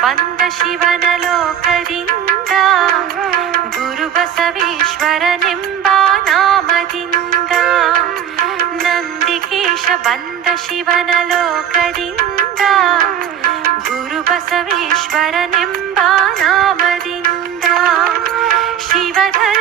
ಶಿವನ ಲೋಕದಿಂದ ಗುರು ಬಸವೇಶ್ವರನೆಂಬ ನಾಮದಿಂದ ನಂದಿಕೇಶ ಬಂದ ಶಿವನ ಲೋಕದಿಂದ ಗುರು ಬಸವೇಶ್ವರನೆಂಬ ನಾಮದಿಂದ ಶಿವಧರ್ಮವ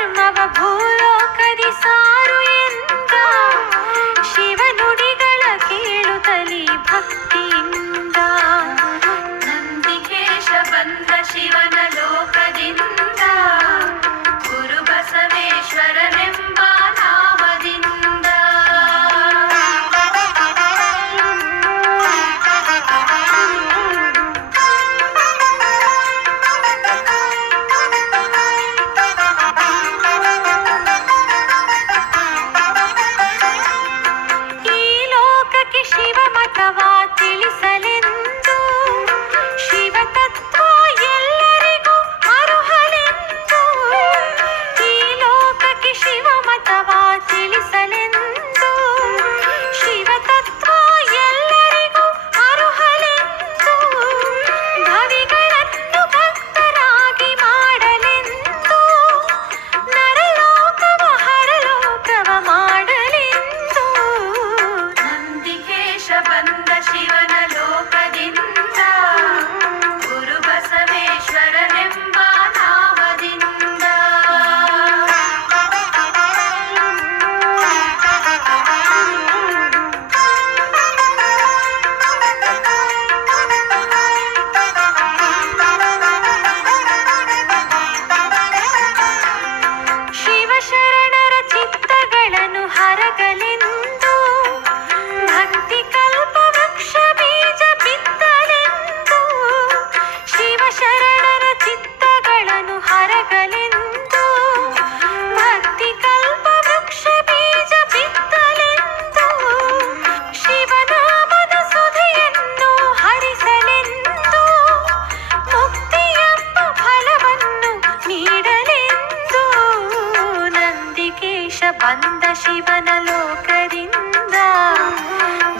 వృషబంద శివనలోకరింద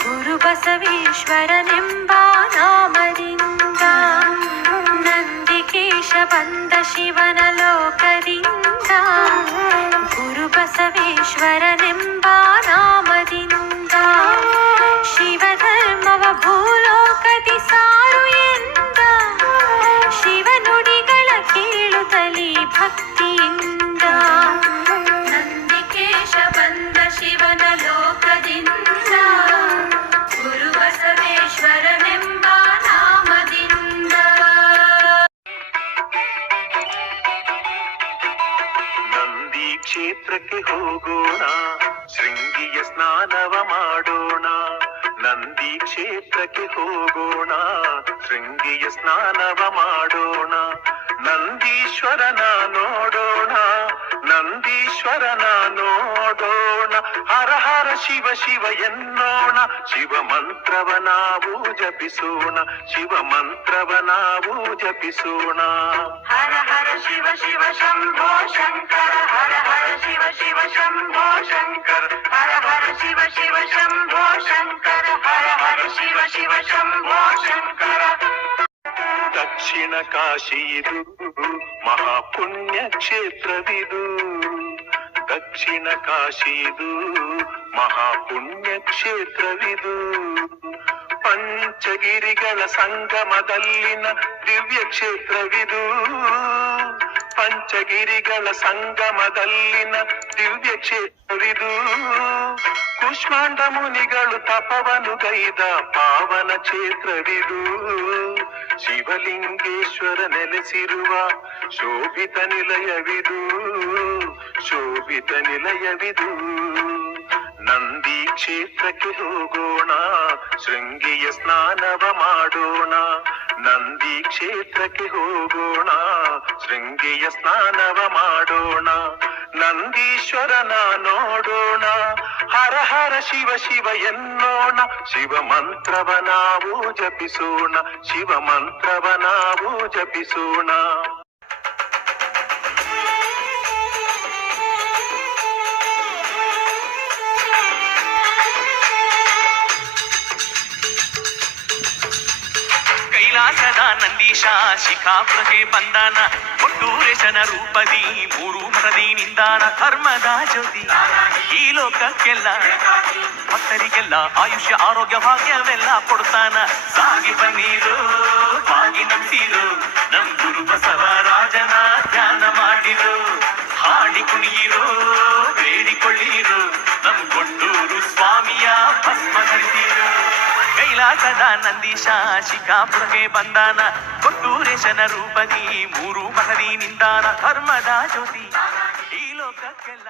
గురు బసవేశ్వరనింబా నామరింద. నందికేశబంద శివనలోకరింద గురు బసవేశ్వరనింబా నామ ಕ್ಷೇತ್ರಕ್ಕೆ ಹೋಗೋಣ ಶೃಂಗಿಯ ಸ್ನಾನವ ಮಾಡೋಣ ನಂದಿ ಕ್ಷೇತ್ರಕ್ಕೆ ಹೋಗೋಣ ಶೃಂಗಿಯ ಸ್ನಾನವ ಮಾಡೋಣ ನಂದೀಶ್ವರನ ನೋಡೋಣ ನಂದೀಶ್ವರನ ನೋಡೋಣ ಹರ ಹರ ಶಿವ ಶಿವ ಎನ್ನೋಣ ಶಿವ ಮಂತ್ರವ ನಾವು ಜಪಿಸೋಣ ಶಿವ ಮಂತ್ರವ ನಾವು ಜಪಿಸೋಣ ಹರ ಹರ ಶಿವ ಶಿವ ಶಂಭೋ ಶಂಕರ ಹರ ಹರ ಶಿವ ಶಿವ ಶಂಭೋ ಶಂಕರ ಹರ ಹರ ಶಿವ ಶಿವ ಶಂಭೋ ಶಂಕರ ಹರ ಹರ ಶಿವ ಶಿವ ಶಂಭೋ ಶಂಕರ ದಕ್ಷಿಣ ಕಾಶಿ ಇದು ಮಹಾಪುಣ್ಯ ಕ್ಷೇತ್ರವಿದು ದಕ್ಷಿಣ ಕಾಶಿ ಇದು ಮಹಾಪುಣ್ಯ ಕ್ಷೇತ್ರವಿದು ಪಂಚಗಿರಿಗಳ ಸಂಗಮದಲ್ಲಿನ ದಿವ್ಯ ಕ್ಷೇತ್ರವಿದು ಪಂಚಗಿರಿಗಳ ಸಂಗಮದಲ್ಲಿನ ದಿವ್ಯ ಕ್ಷೇತ್ರವಿದು ಕುಷ್ಮಾಂಡ ಮುನಿಗಳು ತಪವನು ಗೈದ ಪಾವನ ಕ್ಷೇತ್ರವಿದು ಶಿವಲಿಂಗೇಶ್ವರ ನೆಲೆಸಿರುವ ಶೋಭಿತ ನಿಲಯವಿದು ಶೋಭಿತ ನಿಲಯವಿದು ನಂದಿ ಕ್ಷೇತ್ರಕ್ಕೆ ಹೋಗೋಣ ಶೃಂಗಿಯ ಸ್ನಾನವ ಮಾಡೋಣ ನಂದಿ ಕ್ಷೇತ್ರಕ್ಕೆ ಹೋಗೋಣ ಶೃಂಗಿಯ ಸ್ನಾನವ ಮಾಡೋಣ ನಂದೀಶ್ವರನ ನೋಡೋಣ. ಹರ ಹರ ಶಿವ ಶಿವ ಎನ್ನೋಣ. ಶಿವ ಮಂತ್ರವ ನಾವು ಜಪಿಸೋಣ. ಶಿವ ಮಂತ್ರವ ನಾವು ಜಪಿಸೋಣ. ನಂದೀಶ ಶಿಖಾಪುರಕ್ಕೆ ಬಂದಾನ ಕೊಟ್ಟೂರೇಶನ ರೂಪದಿ, ಮೂರು ಮರದಿ ನಿಂದಾನ ಧರ್ಮದ ಜ್ಯೋತಿ. ಈ ಲೋಕಕ್ಕೆಲ್ಲ ಭಕ್ತರಿಗೆಲ್ಲ ಆಯುಷ್ಯ, ಆರೋಗ್ಯ, ಭಾಗ್ಯವೆಲ್ಲ ಕೊಡ್ತಾನ. ಸಾಗಿ ಬನ್ನಿರು, ಬಾಗಿ ನಂಬಿರು. ಕೈಲಾಸದ ನಂದೀಶ ಶಿಕಾಪುರಕ್ಕೆ ಬಂದಾನ ಕೊಟ್ಟೂರೇಶನ ರೂಪದಿ ಮೂರು ಮಹದಿ ನಿಂದಾನ ಧರ್ಮದ ಜ್ಯೋತಿ ಈ ಲೋಕಕ್ಕೆಲ್ಲ